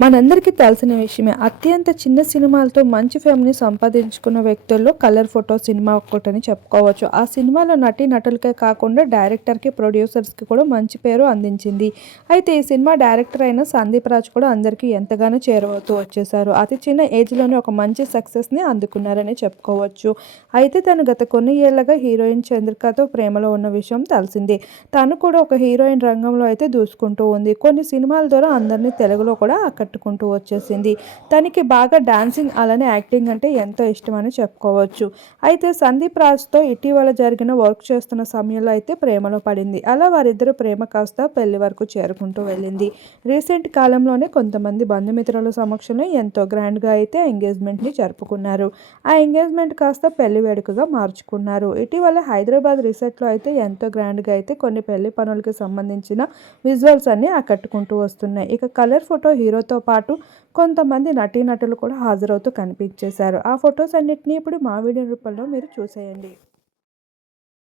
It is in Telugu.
మనందరికీ తెలిసిన విషయమే. అత్యంత చిన్న సినిమాలతో మంచి ఫేమ్ని సంపాదించుకున్న వ్యక్తుల్లో కలర్ ఫోటో సినిమా ఒక్కటని చెప్పుకోవచ్చు. ఆ సినిమాలో నటి నటులకే కాకుండా డైరెక్టర్కి ప్రొడ్యూసర్స్కి కూడా మంచి పేరు అందించింది. అయితే ఈ సినిమా డైరెక్టర్ అయిన సందీప్ రాజ్ కూడా అందరికీ ఎంతగానో చేరువవుతూ వచ్చేసారు అతి చిన్న ఏజ్లోనే ఒక మంచి సక్సెస్ని అందుకున్నారని చెప్పుకోవచ్చు. అయితే తను గత కొన్ని ఏళ్ళుగా హీరోయిన్ చంద్రికతో ప్రేమలో ఉన్న విషయం తెలిసిందే. తను కూడా ఒక హీరోయిన్ రంగంలో అయితే దూసుకుంటూ ఉంది. కొన్ని సినిమాల ద్వారా అందరినీ తెలుగులో కూడా అక్కడ ఆకట్టుకుంటూ వచ్చేసింది. తనకి బాగా డాన్సింగ్ అలానే యాక్టింగ్ అంటే ఎంతో ఇష్టమని చెప్పుకోవచ్చు. అయితే సందీప్ రాజ్తో ఇటీవల జరిగిన వర్క్ చేస్తున్న సమయంలో అయితే ప్రేమలో పడింది. అలా వారిద్దరు ప్రేమ కాస్త పెళ్ళి వరకు చేరుకుంటూ వెళ్ళింది. రీసెంట్ కాలంలోనే కొంతమంది బంధుమిత్రుల సమక్షంలో ఎంతో గ్రాండ్గా అయితే ఎంగేజ్మెంట్ని జరుపుకున్నారు. ఆ ఎంగేజ్మెంట్ కాస్త పెళ్ళి వేడుకగా మార్చుకున్నారు. ఇటీవల హైదరాబాద్ రీసెంట్లో అయితే ఎంతో గ్రాండ్గా అయితే కొన్ని పెళ్ళి పనులకి సంబంధించిన విజువల్స్ అన్ని ఆకట్టుకుంటూ వస్తున్నాయి. ఇక కలర్ ఫోటో హీరోతో పాటు కొంతమంది నటీనటులు కూడా హాజరవుతూ కనిపించేశారు. ఆ ఫొటోస్ అన్నిటినీ ఇప్పుడు మా వీడియో రూపంలో మీరు చూసేయండి.